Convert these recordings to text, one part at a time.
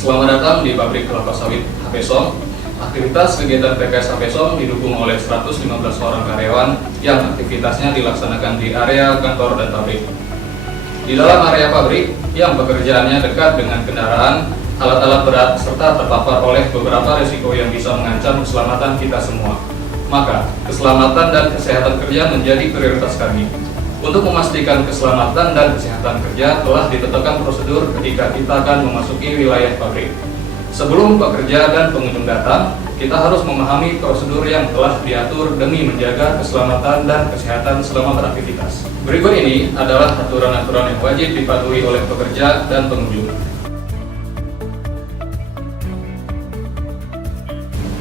Selamat datang di pabrik kelapa sawit HPSOM. Aktivitas kegiatan PKS HPSOM didukung oleh 115 orang karyawan yang aktivitasnya dilaksanakan di area kantor dan pabrik. Di dalam area pabrik yang pekerjaannya dekat dengan kendaraan, alat-alat berat, serta terpapar oleh beberapa risiko yang bisa mengancam keselamatan kita semua. Maka, keselamatan dan kesehatan kerja menjadi prioritas kami. Untuk memastikan keselamatan dan kesehatan kerja telah ditetapkan prosedur ketika kita akan memasuki wilayah pabrik. Sebelum pekerja dan pengunjung datang, kita harus memahami prosedur yang telah diatur demi menjaga keselamatan dan kesehatan selama beraktivitas. Berikut ini adalah aturan-aturan yang wajib dipatuhi oleh pekerja dan pengunjung.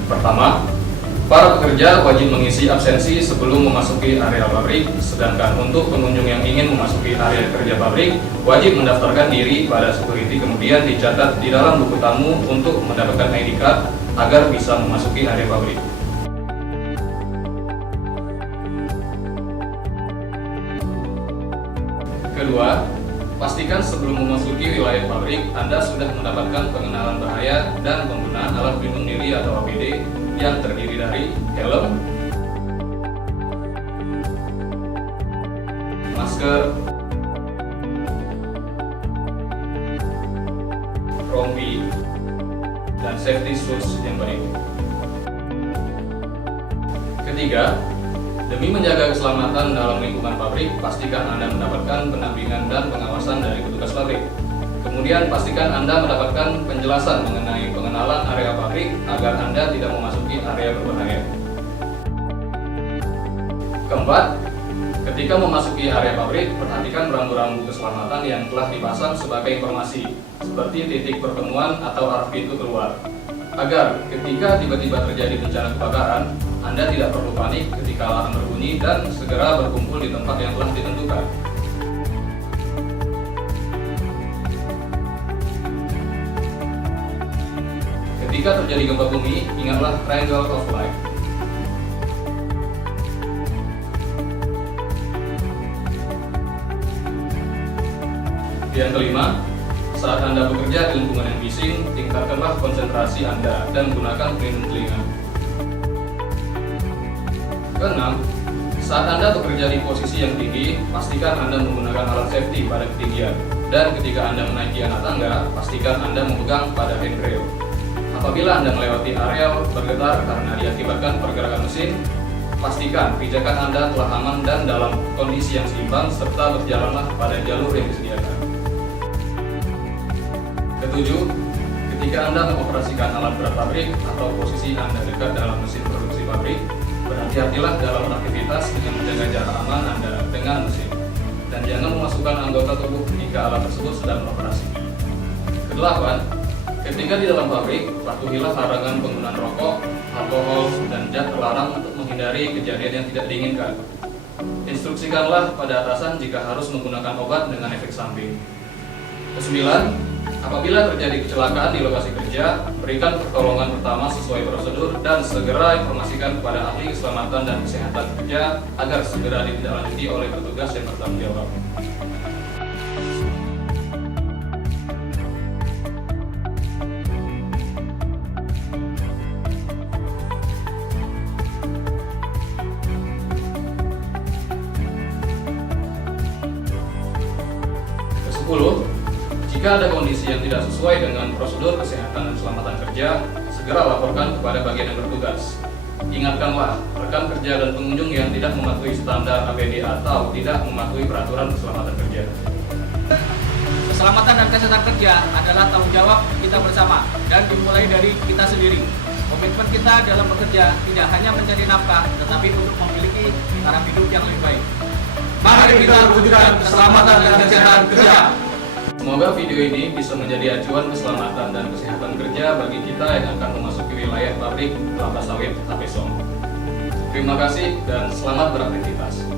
Pertama, para pekerja wajib mengisi absensi sebelum memasuki area pabrik, sedangkan untuk pengunjung yang ingin memasuki area kerja pabrik, wajib mendaftarkan diri pada security kemudian dicatat di dalam buku tamu untuk mendapatkan ID card agar bisa memasuki area pabrik. Kedua, pastikan sebelum memasuki wilayah pabrik, Anda sudah mendapatkan pengenalan bahaya dan penggunaan alat pelindung diri atau APD yang terdiri dari helm, masker, rompi, dan safety shoes yang baik. Ketiga, demi menjaga keselamatan dalam lingkungan pabrik, pastikan Anda mendapatkan pendampingan dan pengawasan dari petugas pabrik. Kemudian pastikan Anda mendapatkan penjelasan mengenai pengenalan area pabrik agar Anda tidak memasuki area berbahaya. Keempat, ketika memasuki area pabrik, perhatikan rambu-rambu keselamatan yang telah dipasang sebagai informasi, seperti titik pertemuan atau arah pintu keluar, agar ketika tiba-tiba terjadi bencana kebakaran, Anda tidak perlu panik ketika alarm berbunyi dan segera berkumpul di tempat yang telah ditentukan. Ketika terjadi gempa bumi, ingatlah triangle of life. Yang kelima, saat Anda bekerja di lingkungan yang bising, tingkatkanlah konsentrasi Anda dan gunakan pelindung telinga. Keenam, saat Anda bekerja di posisi yang tinggi, pastikan Anda menggunakan alat safety pada ketinggian. Dan ketika Anda menaiki anak tangga, pastikan Anda memegang pada handrail. Apabila Anda melewati area bergetar karena diakibatkan pergerakan mesin, pastikan pijakan Anda telah aman dan dalam kondisi yang seimbang serta berjalanlah pada jalur yang disediakan. Ketujuh, ketika Anda mengoperasikan alat berat pabrik atau posisi Anda dekat dalam mesin produksi pabrik, berhati-hatilah dalam beraktivitas dengan menjaga jarak aman Anda dengan mesin, dan jangan memasukkan anggota tubuh jika alat tersebut sedang beroperasi. Kedelapan, ketika di dalam pabrik, patuhilah larangan penggunaan rokok, alkohol, dan zat terlarang untuk menghindari kejadian yang tidak diinginkan. Instruksikanlah pada atasan jika harus menggunakan obat dengan efek samping. Kesembilan, apabila terjadi kecelakaan di lokasi kerja, berikan pertolongan pertama sesuai prosedur dan segera informasikan kepada ahli keselamatan dan kesehatan kerja agar segera ditindaklanjuti oleh petugas yang bertanggung jawab. Ke-10, jika ada kondisi yang tidak sesuai dengan prosedur kesehatan dan keselamatan kerja, segera laporkan kepada bagian yang bertugas. Ingatkanlah rekan kerja dan pengunjung yang tidak mematuhi standar APD atau tidak mematuhi peraturan keselamatan kerja. Keselamatan dan kesehatan kerja adalah tanggung jawab kita bersama dan dimulai dari kita sendiri. Komitmen kita dalam bekerja tidak hanya mencari nafkah, tetapi untuk memiliki taraf hidup yang lebih baik. Mari kita wujudkan keselamatan dan kesehatan kerja. Semoga video ini bisa menjadi acuan keselamatan dan kesehatan kerja bagi kita yang akan memasuki wilayah pabrik kelapa sawit HPSOM. Terima kasih dan selamat beraktivitas.